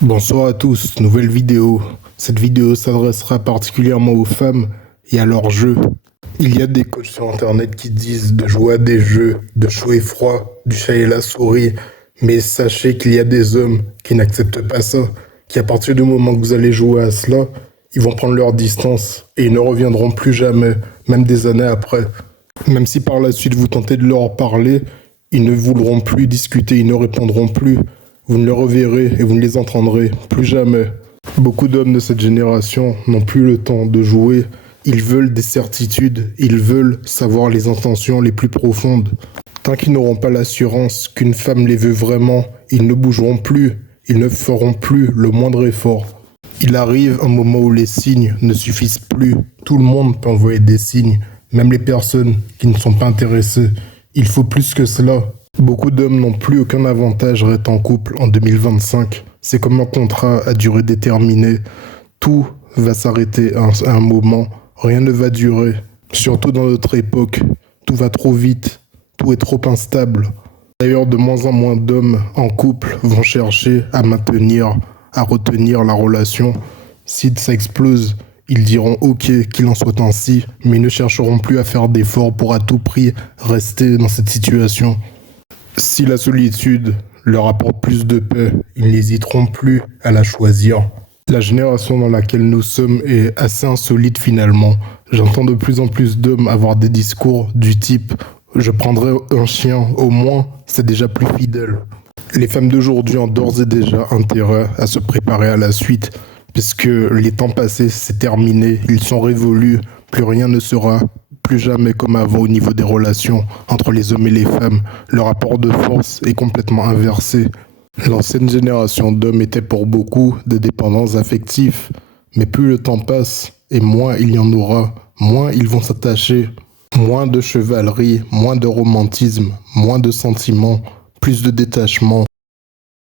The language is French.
Bonsoir à tous, nouvelle vidéo. Cette vidéo s'adressera particulièrement aux femmes et à leurs jeux. Il y a des coachs sur internet qui disent de jouer à des jeux de chaud et froid, du chat et la souris, mais sachez qu'il y a des hommes qui n'acceptent pas ça, qui à partir du moment que vous allez jouer à cela, ils vont prendre leur distance et ils ne reviendront plus jamais, même des années après. Même si par la suite vous tentez de leur parler, ils ne voudront plus discuter, ils ne répondront plus. Vous ne les reverrez et vous ne les entendrez plus jamais. Beaucoup d'hommes de cette génération n'ont plus le temps de jouer. Ils veulent des certitudes, ils veulent savoir les intentions les plus profondes. Tant qu'ils n'auront pas l'assurance qu'une femme les veut vraiment, ils ne bougeront plus, ils ne feront plus le moindre effort. Il arrive un moment où les signes ne suffisent plus. Tout le monde peut envoyer des signes, même les personnes qui ne sont pas intéressées. Il faut plus que cela. Beaucoup d'hommes n'ont plus aucun avantage à être en couple en 2025. C'est comme un contrat à durée déterminée. Tout va s'arrêter à un moment. Rien ne va durer. Surtout dans notre époque. Tout va trop vite. Tout est trop instable. D'ailleurs, de moins en moins d'hommes en couple vont chercher à maintenir, à retenir la relation. Si ça explose, ils diront ok qu'il en soit ainsi, mais ils ne chercheront plus à faire d'efforts pour à tout prix rester dans cette situation. Si la solitude leur apporte plus de paix, ils n'hésiteront plus à la choisir. La génération dans laquelle nous sommes est assez insolite finalement. J'entends de plus en plus d'hommes avoir des discours du type « je prendrai un chien, au moins c'est déjà plus fidèle ». Les femmes d'aujourd'hui ont d'ores et déjà intérêt à se préparer à la suite, puisque les temps passés c'est terminé, ils sont révolus, plus rien ne sera plus jamais comme avant au niveau des relations entre les hommes et les femmes. Le rapport de force est complètement inversé. L'ancienne génération d'hommes était pour beaucoup de dépendants affectifs, mais plus le temps passe et moins il y en aura, moins ils vont s'attacher, moins de chevalerie, moins de romantisme, moins de sentiments, plus de détachement,